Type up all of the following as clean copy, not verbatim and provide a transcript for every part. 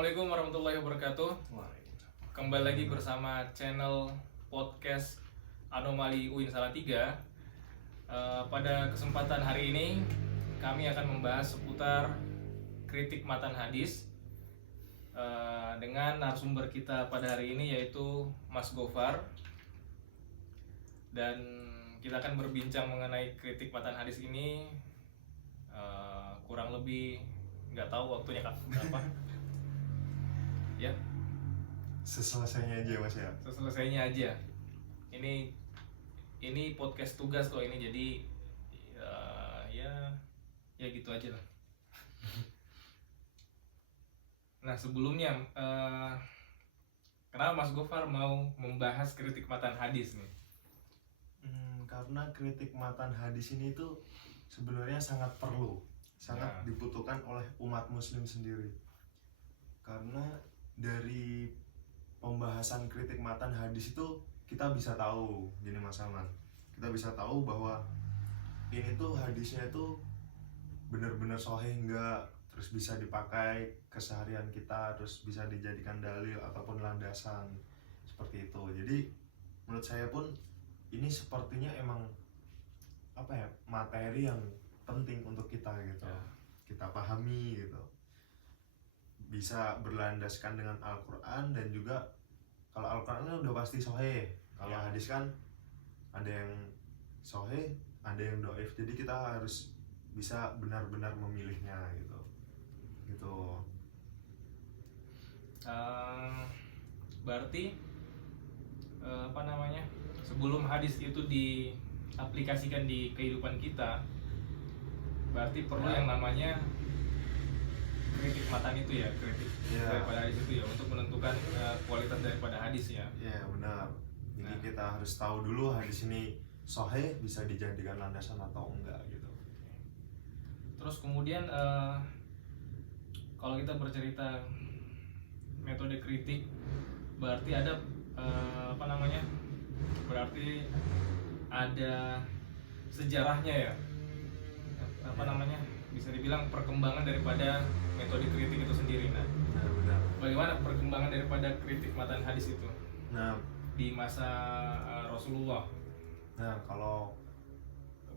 Assalamualaikum warahmatullahi wabarakatuh. Kembali lagi bersama channel podcast Anomali UIN Salatiga. Pada kesempatan hari ini kami akan membahas seputar kritik matan hadis dengan narasumber kita pada hari ini yaitu Mas Gofar. Dan kita akan berbincang mengenai kritik matan hadis ini kurang lebih nggak tahu waktunya berapa. Ya, Seselesainya aja Mas ya. seselesainya aja. Ini podcast tugas kok ini, jadi ya gitu aja lah. Nah sebelumnya kenapa Mas Gofar mau membahas kritik matan hadis nih? Karena kritik matan hadis ini tuh sebenarnya sangat perlu, sangat dibutuhkan oleh umat muslim sendiri. Karena dari pembahasan kritik matan hadis itu kita bisa tahu gini Mas Salman, kita bisa tahu bahwa ini tuh hadisnya itu benar-benar sahih enggak, terus bisa dipakai keseharian kita, terus bisa dijadikan dalil ataupun landasan seperti itu. Jadi menurut saya pun ini sepertinya emang materi yang penting untuk kita gitu, kita pahami gitu, bisa berlandaskan dengan Al-Quran. Dan juga kalau Al-Quran kan udah pasti sahih, kalau hadis kan ada yang sahih, ada yang dhaif, jadi kita harus bisa benar-benar memilihnya gitu. Berarti sebelum hadis itu diaplikasikan di kehidupan kita, berarti perlu yang namanya kritik matan itu ya, kritik daripada hadis itu ya, untuk menentukan kualitas daripada hadis ya. Ya benar. Jadi kita harus tahu dulu hadis ini sahih, bisa dijadikan landasan atau enggak gitu. Terus kemudian kalau kita bercerita metode kritik, berarti ada berarti ada sejarahnya ya, bisa dibilang perkembangan daripada metode kritik itu sendiri. Nah, benar. Bagaimana perkembangan daripada kritik matan hadis itu di masa Rasulullah? Nah, kalau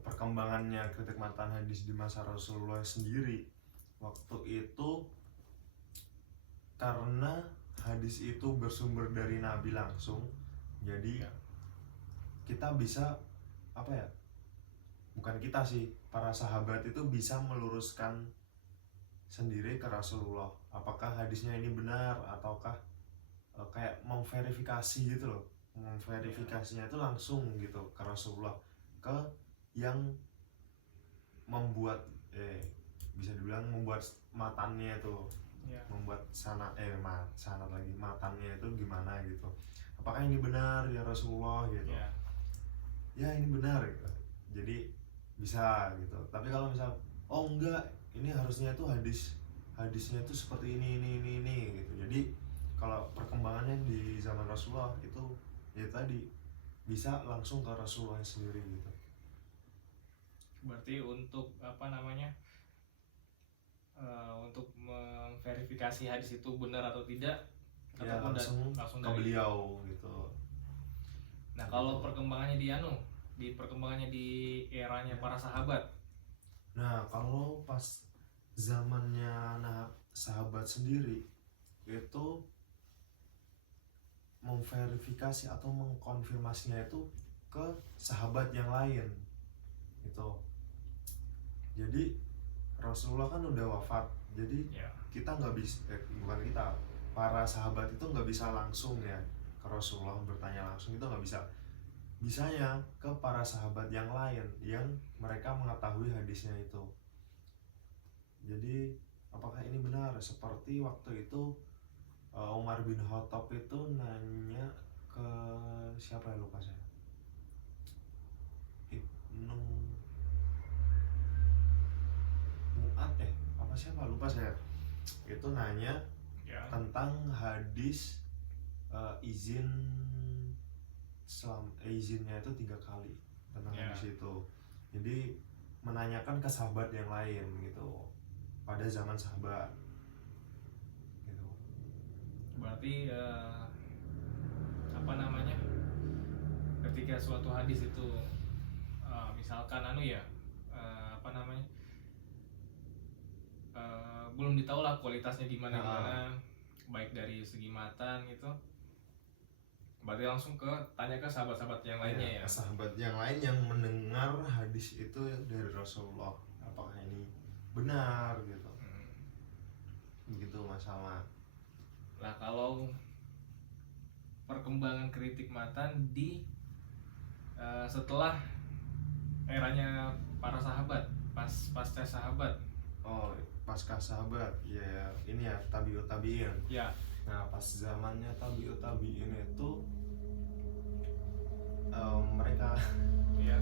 perkembangannya kritik matan hadis di masa Rasulullah sendiri, waktu itu karena hadis itu bersumber dari Nabi langsung, jadi kita bisa bukan kita sih, para sahabat itu bisa meluruskan sendiri ke Rasulullah apakah hadisnya ini benar, ataukah kayak memverifikasi gitu loh. Memverifikasinya itu langsung gitu ke Rasulullah, ke yang membuat bisa dibilang membuat matannya itu, membuat sanad lagi, matannya itu gimana gitu, apakah ini benar ya Rasulullah gitu. Ya ini benar gitu, jadi bisa gitu. Tapi kalau misal enggak, ini harusnya tuh hadisnya itu seperti ini gitu. Jadi kalau perkembangannya di zaman Rasulullah itu ya tadi bisa langsung ke Rasulullah sendiri gitu. Berarti untuk untuk memverifikasi hadis itu benar atau tidak, ya langsung ke beliau gitu. Nah kalau perkembangannya di eranya para sahabat. Nah kalau pas zamannya sahabat sendiri itu memverifikasi atau mengkonfirmasinya itu ke sahabat yang lain gitu. Jadi Rasulullah kan udah wafat, jadi kita nggak bisa, para sahabat itu nggak bisa langsung ya ke Rasulullah bertanya langsung, itu nggak bisa. Bisanya ke para sahabat yang lain yang mereka mengetahui hadisnya itu. Jadi apakah ini benar? Seperti waktu itu Umar bin Khattab itu nanya ke siapa ya, lupa saya, Ibnu Mu'ad siapa lupa saya, itu nanya tentang hadis izinnya itu 3 kali tentang hadis itu. Jadi menanyakan ke sahabat yang lain gitu, pada zaman sahabat gitu. berarti apa namanya, ketika suatu hadis itu misalkan apa namanya, belum ditahu lah kualitasnya gimana, baik dari segi matan gitu, berarti langsung tanya ke sahabat-sahabat yang lainnya ya. Sahabat yang lain yang mendengar hadis itu dari Rasulullah, apakah ini benar gitu. Gitu masalah. Nah, kalau perkembangan kritik matan di setelah eranya para sahabat, pasca sahabat. Oh, pasca sahabat, ya ini ya tabiut tabiin. Ya. Nah, pas zamannya tabiut tabiin itu mereka Ya.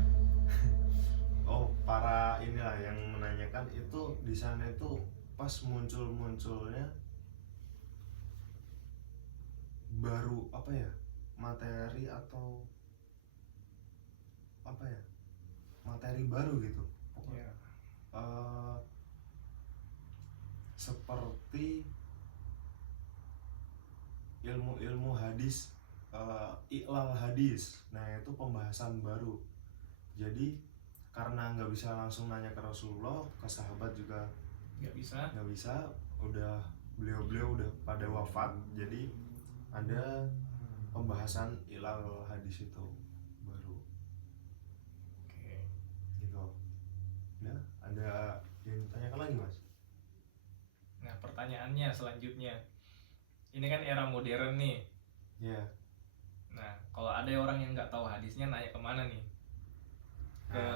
para inilah yang menanyakan itu di sana itu pas munculnya baru materi atau materi baru gitu. Ya. Seperti ilmu hadis, iqlal hadis. Nah, itu pembahasan baru. Jadi karena nggak bisa langsung nanya ke Rasulullah, ke sahabat juga nggak bisa, udah beliau udah pada wafat, jadi ada pembahasan iqlal hadis itu baru. Oke. Gitu. Nah, ada yang ditanyakan lagi, Mas? Nah, pertanyaannya selanjutnya, ini kan era modern nih. Iya. Nah, kalau ada orang yang nggak tahu hadisnya, nanya kemana nih?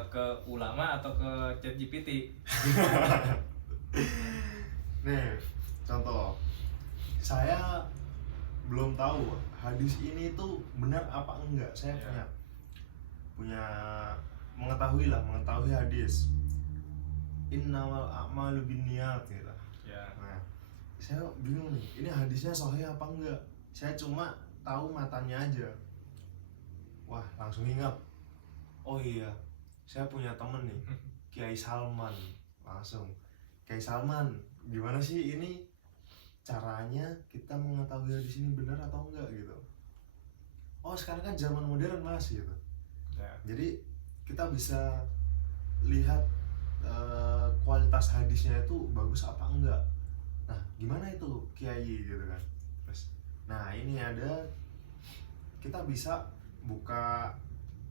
Ke ulama atau ke ChatGPT? Nih, contoh, saya belum tahu hadis ini tuh benar apa enggak. Saya punya mengetahui hadis innamal a'malu binniyat gitu. Ya. Nah, saya bingung nih, ini hadisnya sahih apa enggak. Saya cuma tahu matanya aja. Wah, langsung ingat, oh iya, saya punya temen nih, Kiai Salman. Langsung, Kiai Salman, gimana sih ini caranya kita mengetahui hadis ini benar atau enggak gitu. Oh, sekarang kan zaman modern, Mas, gitu. Ya. Jadi kita bisa lihat kualitas hadisnya itu bagus apa enggak. Nah, gimana itu Kiai gitu kan. Terus, nah ini ada, kita bisa buka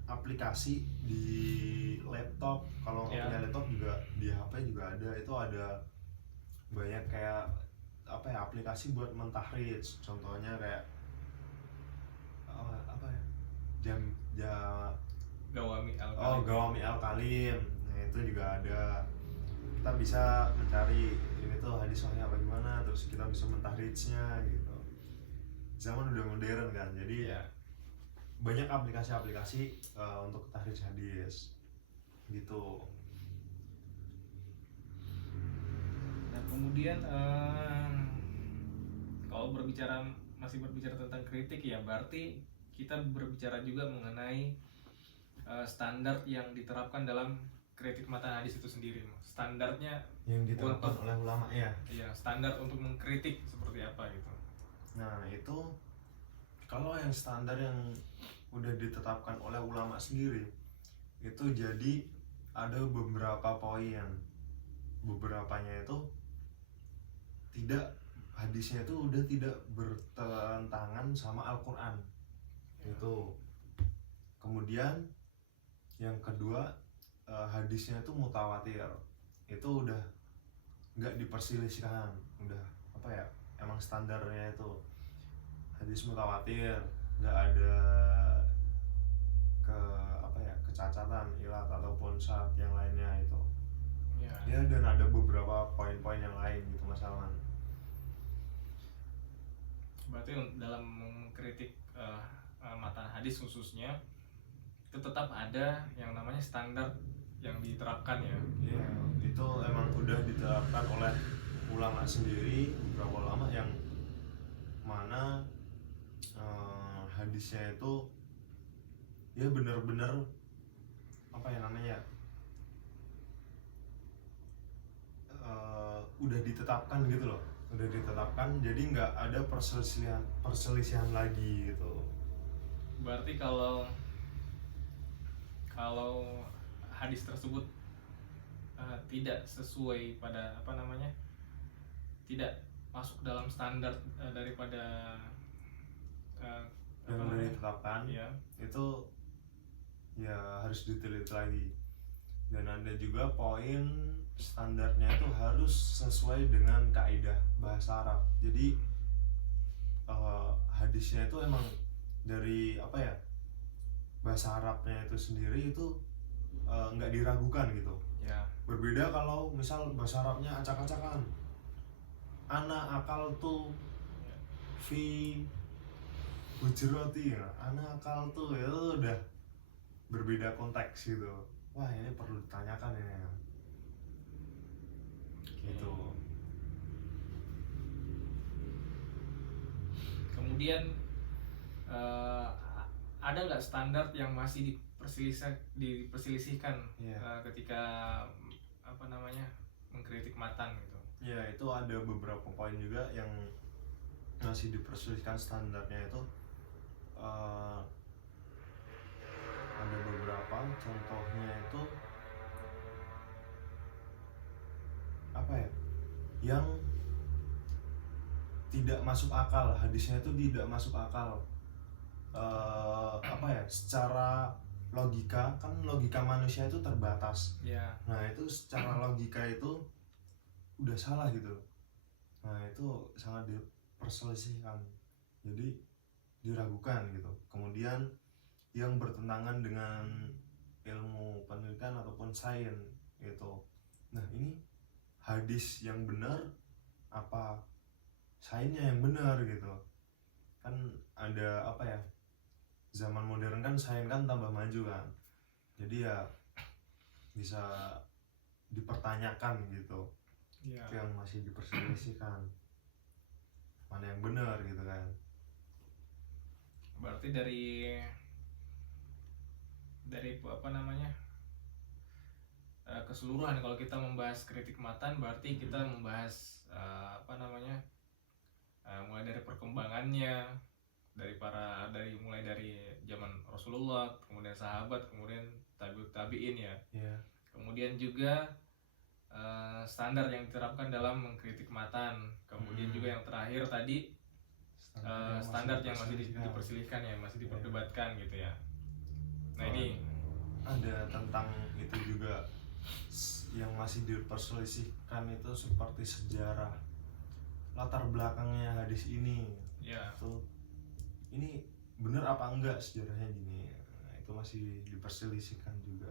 aplikasi di laptop. Kalau nggak punya laptop juga di HP juga ada. Itu ada banyak kayak aplikasi buat mentahridz. Contohnya kayak Gawami Al-Kalim. Nah, itu juga ada. Kita bisa mencari ini tuh hadis sahih apa gimana, terus kita bisa mentahridznya gitu. Zaman udah modern kan, jadi banyak aplikasi-aplikasi untuk tahridz hadis gitu. Nah, kemudian kalau masih berbicara tentang kritik ya, berarti kita berbicara juga mengenai standar yang diterapkan dalam kritik matan hadis itu sendiri. Standarnya yang diterapkan oleh ulama ya. Iya, standar untuk mengkritik seperti apa gitu. Nah, itu kalau yang standar yang udah ditetapkan oleh ulama sendiri, itu jadi ada beberapa poin. Beberapanya itu hadisnya itu udah tidak bertentangan sama Al-Quran. Itu. Kemudian yang kedua, hadisnya itu mutawatir. Itu udah nggak diperselisihkan, udah emang standarnya itu hadis mutawatir, nggak ada kecacatan, ilat ataupun syarat yang lainnya itu. Ya, dan ada beberapa poin-poin yang lain gitu masalah. Berarti dalam mengkritik matan hadis khususnya itu tetap ada yang namanya standar yang diterapkan ya. Iya, itu emang udah diterapkan oleh ulama sendiri, beberapa ulama yang mana hadisnya itu ya benar-benar udah ditetapkan gitu loh, udah ditetapkan, jadi nggak ada perselisihan lagi gitu. Berarti kalau hadis tersebut tidak sesuai pada tidak masuk dalam standar daripada yang udah ditetapkan, ya. Itu ya harus diteliti lagi. Dan ada juga poin standarnya itu harus sesuai dengan kaidah bahasa Arab. Jadi hadisnya itu emang dari bahasa Arabnya itu sendiri itu nggak diragukan gitu ya. Berbeda kalau misal bahasa Arabnya acak-acakan, ana akal tuh fi hujrati, ya ana akal tuh, ya itu udah berbeda konteks gitu. Wah, ini perlu ditanyakan ini gitu. Kemudian ada nggak standar yang masih diperselisihkan ketika mengkritik matan gitu? Ya, itu ada beberapa poin juga yang masih diperselisihkan standarnya itu. Ada beberapa, contohnya itu yang tidak masuk akal, hadisnya itu tidak masuk akal. Secara logika, kan logika manusia itu terbatas. Nah, itu secara logika itu udah salah gitu. Nah, itu sangat diperselisihkan, jadi diragukan gitu. Kemudian yang bertentangan dengan ilmu penelitian ataupun sains gitu. Nah, ini hadis yang benar apa sainsnya yang benar gitu. Kan ada zaman modern kan sains kan tambah maju kan. Jadi ya bisa dipertanyakan gitu. Itu yang masih diperselisihkan. Mana yang benar gitu kan. Berarti dari keseluruhan, kalau kita membahas kritik matan berarti kita membahas mulai dari perkembangannya, mulai dari zaman Rasulullah, kemudian sahabat, kemudian tabi'in ya. Kemudian juga standar yang diterapkan dalam mengkritik matan. Kemudian juga yang terakhir tadi standar yang masih diperselisihkan ya, masih diperdebatkan gitu ya. Nah, ini ada tentang itu juga yang masih diperselisihkan itu seperti sejarah, latar belakangnya hadis ini. Tuh, ini benar apa enggak sejarahnya gini. Nah, itu masih diperselisihkan juga.